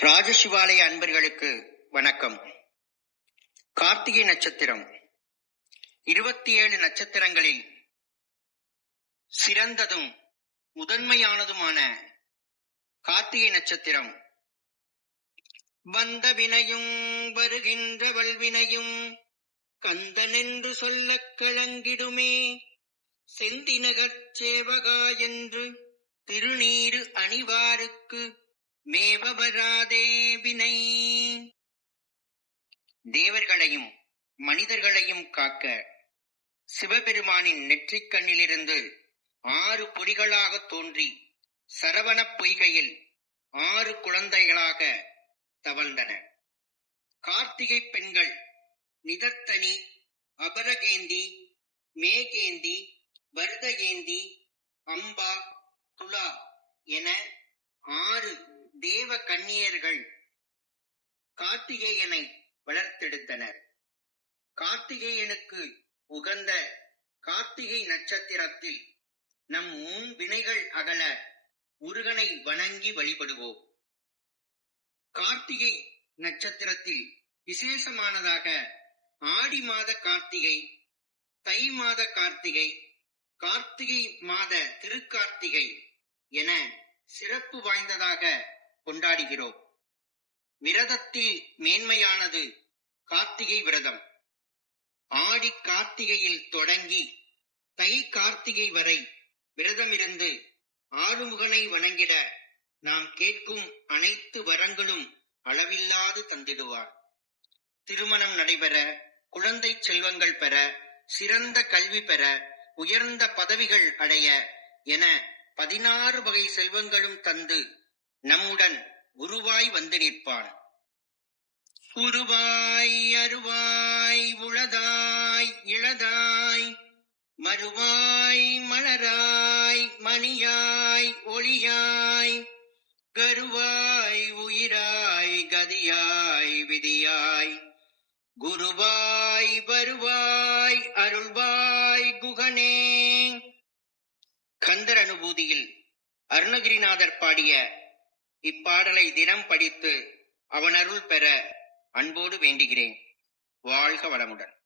ராஜசிவாலய அன்பர்களுக்கு வணக்கம். கார்த்திகை நட்சத்திரம். இருபத்தி ஏழு நட்சத்திரங்களில் சிறந்ததும் முதன்மையானதுமான கார்த்திகை நட்சத்திரம். வந்த வினையும் வருகின்ற வல்வினையும் கந்தனென்று சொல்ல கலங்கிடுமே. செந்தினகச் சேவகா என்று திருநீரு அணிவாருக்கு மேவவராதே வினை. தேவர்களையும் மனிதர்களையும் காக்க சிவபெருமானின் நெற்றிக் கண்ணிலிருந்து ஆறு பொடிகளாக தோன்றி சரவணப் பொய்கையில் ஆறு குழந்தைகளாக தவழ்ந்தன. கார்த்திகை பெண்கள் நிதத்தனி அபரகேந்தி மேகேந்தி வருதகேந்தி அம்பா துலா என ஆறு தேவ கன்னியர்கள் கார்த்திகேயனை வளர்த்தெடுத்தனர். கார்த்திகேயனுக்கு உகந்த கார்த்திகை நட்சத்திரத்தில் நம் முன் வினைகள் அகல முருகனை வணங்கி வழிபடுவோம். கார்த்திகை நட்சத்திரத்தில் விசேஷமானதாக ஆடி மாத கார்த்திகை தை மாத கார்த்திகை கார்த்திகை மாத திருக்கார்த்திகை என சிறப்பு வாய்ந்ததாக கொண்டாடுகிறோம். விரதத்தில் மேன்மையானது கார்த்திகை விரதம். ஆடி கார்த்திகையில் தொடங்கி தை கார்த்திகை வரை விரதமிருந்து ஆறுமுகனை வணங்கிட நாம் கேட்கும் அனைத்து வரங்களும் அளவில்லாது தந்திடுவார். திருமணம் நடைபெற குழந்தை செல்வங்கள் பெற சிறந்த கல்வி பெற உயர்ந்த பதவிகள் அடைய என பதினாறு வகை செல்வங்களும் தந்து நம்முடன் குருவாய் வந்து நிற்பான். குருவாய் அருவாய் உளதாய் இளதாய் மறுவாய் மலராய் மணியாய் ஒளியாய் கருவாய் உயிராய் கதியாய் விதியாய் குருவாய் வருவாய் அருள்வாய் குகனே. கந்தர் அனுபூதியில் அருணகிரிநாதர் பாடிய இப்பாடலை தினம் படித்து அவனருள் பெற அன்போடு வேண்டுகிறேன். வாழ்க வளமுடன்.